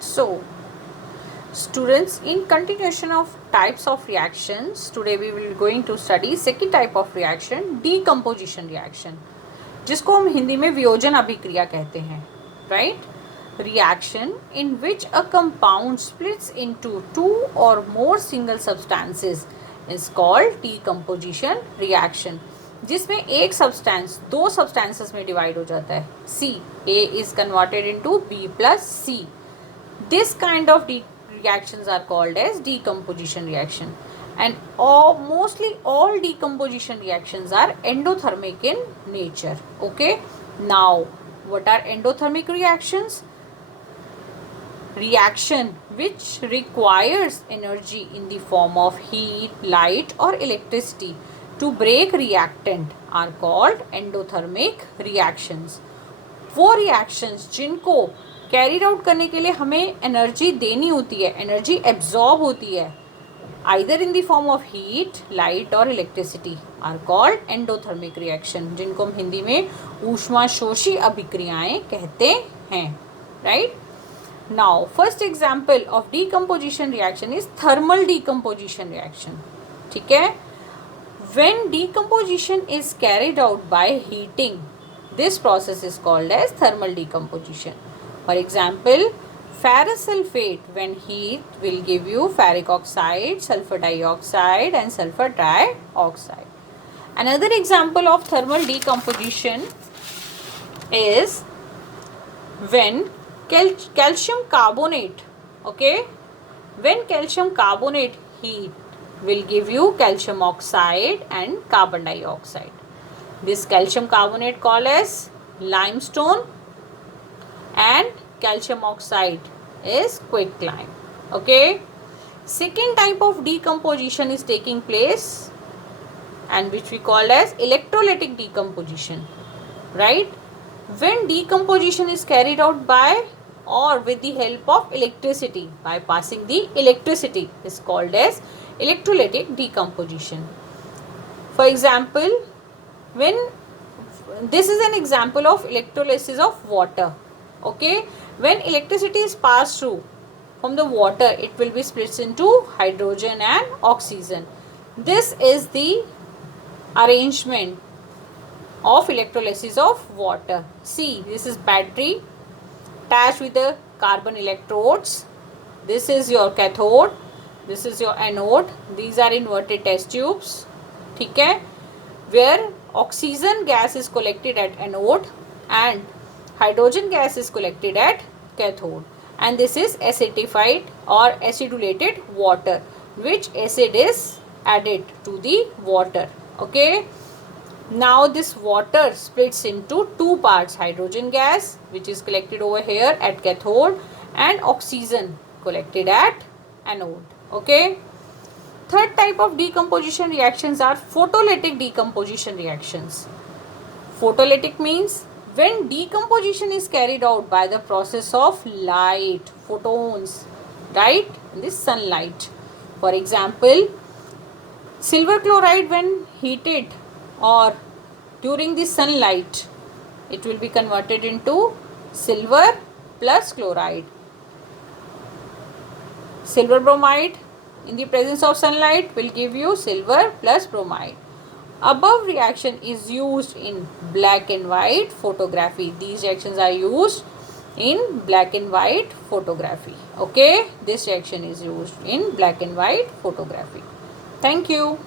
So, students, in continuation of types of reactions, today we will going to study second type of reaction, decomposition reaction, जिसको हम हिंदी में वियोजन अभिक्रिया कहते हैं, right? Reaction in which a compound splits into two or more single substances is called decomposition reaction, जिसमें एक substance दो substances में डिवाइड हो जाता है. C, A is converted into B plus C. This kind of reactions are called as decomposition reaction, and mostly all decomposition reactions are endothermic in nature. Okay, now what are endothermic reactions? Reaction which requires energy in the form of heat, light or electricity to break reactant are called endothermic reactions. वो reactions जिनको carried out करने के लिए हमें energy देनी होती है, energy absorb होती है, either in the form of heat, light और electricity, are called endothermic reaction, जिनको हम हिंदी में ऊष्माशोषी अभिक्रियाएं कहते हैं. Right. Now first example of decomposition reaction is thermal decomposition reaction. ठीक है. When decomposition is carried out by heating, this process is called as thermal decomposition. For example, ferrous sulfate when heat will give you ferric oxide, sulfur dioxide and sulfur trioxide. Another example of thermal decomposition is when calcium carbonate, okay, when calcium carbonate heat will give you calcium oxide and carbon dioxide. This calcium carbonate called as limestone and calcium oxide is quicklime. Okay. Second type of decomposition is taking place and which we call as electrolytic decomposition. Right. When decomposition is carried out by or with the help of electricity, by passing the electricity, is called as electrolytic decomposition. For example, when this is an example of electrolysis of water. Okay, when electricity is passed through from the water, it will be split into hydrogen and oxygen. This is the arrangement of electrolysis of water. See, this is battery attached with the carbon electrodes. This is your cathode, this is your anode. These are inverted test tubes. ठीक है, where oxygen gas is collected at anode and hydrogen gas is collected at cathode, and this is acidified or acidulated water, which acid is added to the water. Okay, now this water splits into two parts, hydrogen gas which is collected over here at cathode and oxygen collected at anode. Okay. Third type of decomposition reactions are photolytic decomposition reactions. Photolytic means when decomposition is carried out by the process of light, photons, right, in this sunlight. For example, silver chloride when heated or during the sunlight, it will be converted into silver plus chloride. Silver bromide in the presence of sunlight will give you silver plus bromide. Above reaction is used in black and white photography. These reactions are used in black and white photography. Okay, this reaction is used in black and white photography. Thank you.